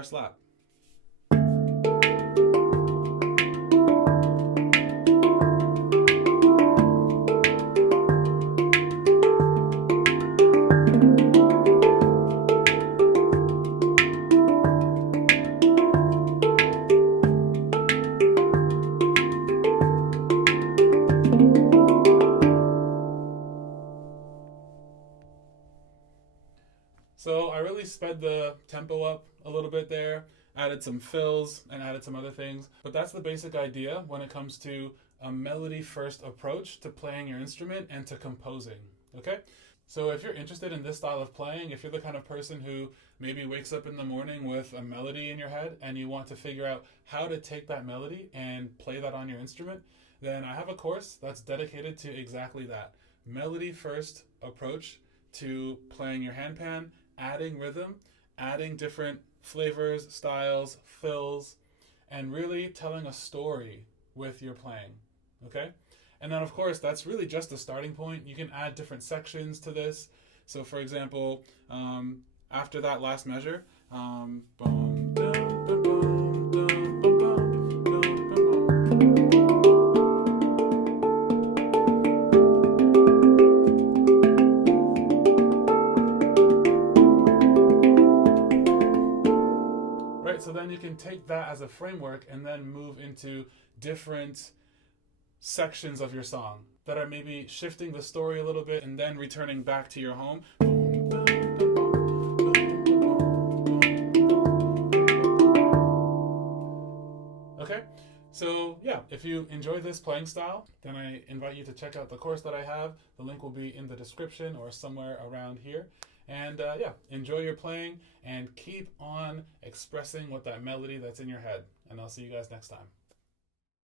our slap. So I really sped the tempo up a little bit there, added some fills and added some other things. But that's the basic idea when it comes to a melody first approach to playing your instrument and to composing. Okay? So if you're interested in this style of playing, if you're the kind of person who maybe wakes up in the morning with a melody in your head and you want to figure out how to take that melody and play that on your instrument, then I have a course that's dedicated to exactly that. Melody first approach to playing your handpan, adding rhythm, adding different flavors, styles, fills, and really telling a story with your playing. Okay? And then, of course, that's really just the starting point. You can add different sections to this. So, for example, after that last measure, bum, dum, dum, bum, dum, bum, dum, bum, bum. Right, so then you can take that as a framework and then move into different sections of your song that are maybe shifting the story a little bit and then returning back to your home. Okay, so yeah, if you enjoy this playing style, then I invite you to check out the course that I have. The link will be in the description or somewhere around here. And yeah, enjoy your playing and keep on expressing what that melody that's in your head. And I'll see you guys next time.